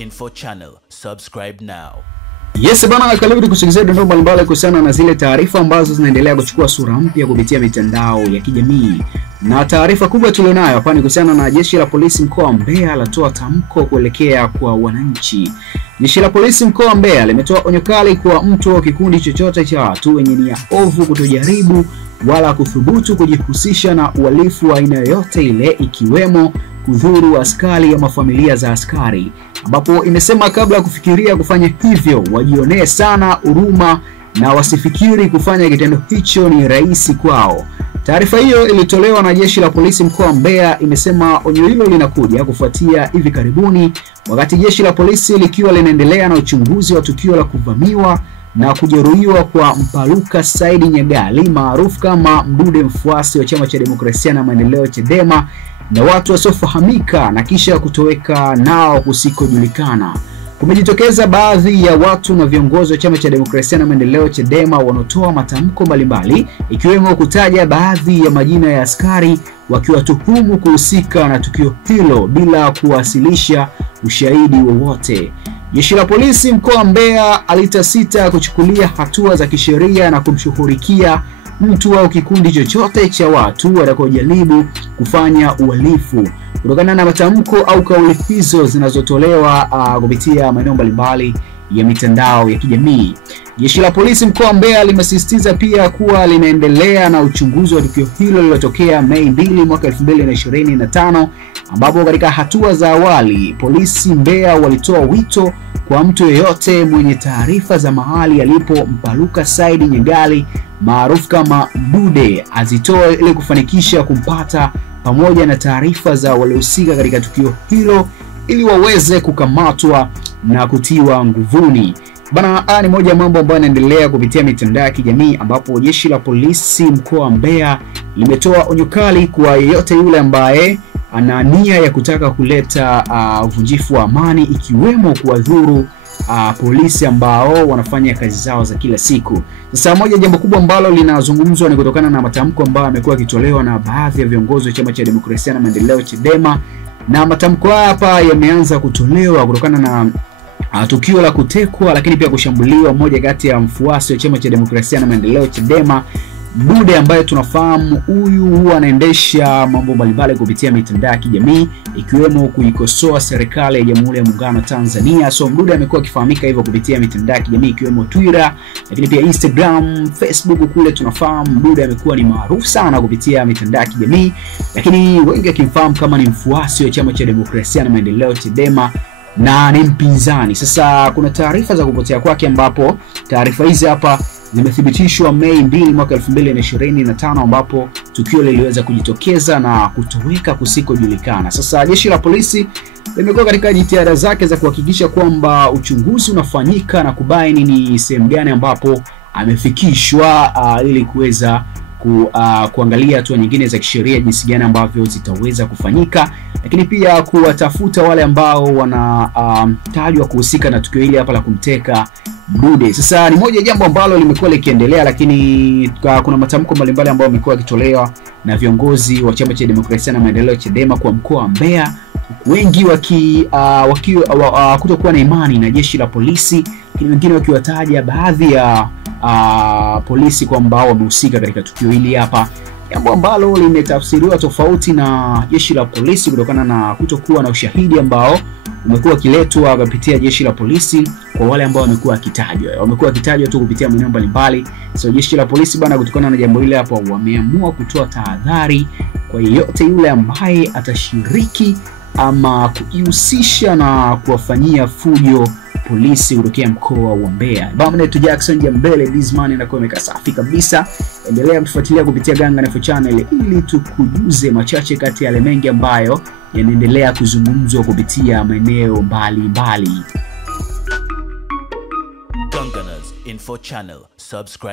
Info Channel. Subscribe now. Yes bana, karibu tukusikilize dondoo mbalimbali kuhusiana na zile taarifa ambazo zinaendelea kuchukua sura mpya kupitia mitandao ya kijamii. Na taarifa kubwa tulionayo hapa ni kuhusiana na jeshi la polisi mkoa wa Mbeya latoa tamko kuelekea kwa wananchi. Jeshi la polisi mkoa wa Mbeya limetoa onyo kali kwa mtu au kikundi chochote cha watu wenye nia ovu kutojaribu wala kuthubutu kujihusisha na uhalifu wa aina yoyote ile, ikiwemo kudhuru askari ama familia za askari, ambapo imesema kabla ya kufikiria kufanya hivyo wajionee sana huruma na wasifikiri kufanya kitendo hicho ni rahisi kwao. Taarifa hiyo ilitolewa na jeshi la polisi mkoa wa Mbeya. Imesema onyo hilo linakuja kufuatia hivi karibuni wakati jeshi la polisi likiwa linaendelea na uchunguzi wa tukio la kuvamiwa na kujeruhiwa kwa Mpaluka Saidi Nyagali maarufu kama Mdude, mfuasi wa Chama cha Demokrasia na Maendeleo Chadema, na watu wasiofahamika na kisha kutoweka nao kusikojulikana. Kumejitokeza baadhi ya watu na viongozi wa Chama cha Demokrasia na Maendeleo Chadema wanotoa matamko mbalimbali, ikiwemo kutaja baadhi ya majina ya askari wakiwatuhumu kuhusika na tukio hilo bila kuwasilisha ushahidi wowote. Jeshi la polisi mkoa wa Mbeya alitasita kuchukulia hatua za kisheria na kumshughulikia mtu au kikundi chochote cha watu watakaojaribu kufanya uhalifu kutokana na matamko au kauli hizo zinazotolewa kupitia maeneo mbalimbali ya mitandao ya kijamii. Jeshi la polisi mkoa wa Mbeya limesisitiza pia kuwa linaendelea na uchunguzi wa tukio hilo lililotokea Mei 2 mwaka 2025, ambapo katika hatua za awali polisi Mbeya walitoa wito kwa mtu yeyote mwenye taarifa za mahali alipo Mpaluka Saidi Nyagali maarufu kama Mdude azitoe ili kufanikisha kumpata, pamoja na taarifa za waliohusika katika tukio hilo ili waweze kukamatwa na kutiwa nguvuni. Bana, ni moja mambo ambayo yanaendelea kupitia mitandao ya kijamii, ambapo jeshi la polisi mkoa wa Mbeya limetoa onyo kali kwa yeyote yule ambaye ana nia ya kutaka kuleta uvunjifu wa amani, ikiwemo kuwadhuru polisi ambao wanafanya kazi zao za kila siku. Sasa moja jambo kubwa ambalo linazungumzwa ni kutokana na matamko ambayo yamekuwa yakitolewa na baadhi ya viongozi wa Chama cha Demokrasia na Maendeleo Chadema, na matamko haya hapa yameanza kutolewa kutokana na tukio la kutekwa lakini pia kushambuliwa mmoja kati ya mfuasi wa Chama cha Demokrasia na Maendeleo Chadema, Mdude, ambaye tunafahamu huyu huwa anaendesha mambo mbalimbali kupitia mitandao ya kijamii, ikiwemo kuikosoa serikali ya Jamhuri ya Muungano wa Tanzania. So Mdude amekuwa akifahamika hivyo kupitia mitandao ya kijamii ikiwemo Twitter, lakini pia Instagram, Facebook. Kule tunafahamu Mdude amekuwa ni maarufu sana kupitia mitandao ya kijamii, lakini wengi wakimfahamu kama ni mfuasi wa Chama cha Demokrasia na Maendeleo Chadema na ni mpinzani. Sasa kuna taarifa za kupotea kwake, ambapo taarifa hizi hapa zimethibitishwa Mei 2 mwaka 2025, ambapo tukio liliweza kujitokeza na kutoweka kusikojulikana. Sasa jeshi la polisi limekuwa katika jitihada zake za kuhakikisha kwamba uchunguzi unafanyika na kubaini ni sehemu gani ambapo amefikishwa ili kuweza kuangalia hatua nyingine za kisheria jinsi gani ambavyo zitaweza kufanyika, lakini pia kuwatafuta wale ambao wanatajwa kuhusika na tukio hili hapa la kumteka Mdude. Sasa ni moja jambo ambalo limekuwa likiendelea, lakini kuna matamko mbalimbali ambayo yamekuwa yakitolewa na viongozi wa Chama cha Demokrasia na Maendeleo Chadema kwa mkoa wa Mbeya, wengi kutokuwa na imani na jeshi la polisi, lakini wengine wakiwataja baadhi ya polisi kwamba wamehusika katika tukio hili hapa, jambo ambalo limetafsiriwa tofauti na jeshi la polisi kutokana na kutokuwa na ushahidi ambao umekuwa kiletwa kupitia jeshi la polisi kwa wale ambao wamekuwa wakitajwa tu kupitia maeneo mbalimbali. So jeshi la polisi bana, kutokana na jambo hili hapa, wameamua kutoa tahadhari kwa yeyote yule ambaye atashiriki ama kujihusisha na kuwafanyia fujo polisi kutokea mkoa wa Mbeya. Bwana Jackson Jambele Bizman na kwa safi kabisa. Endelea kutufuatilia kupitia Ganga Info Channel ili tukujuze machache kati ya yale mengi ambayo yanaendelea kuzungumzwa kupitia maeneo mbalimbali. Ganga Info Channel. Subscribe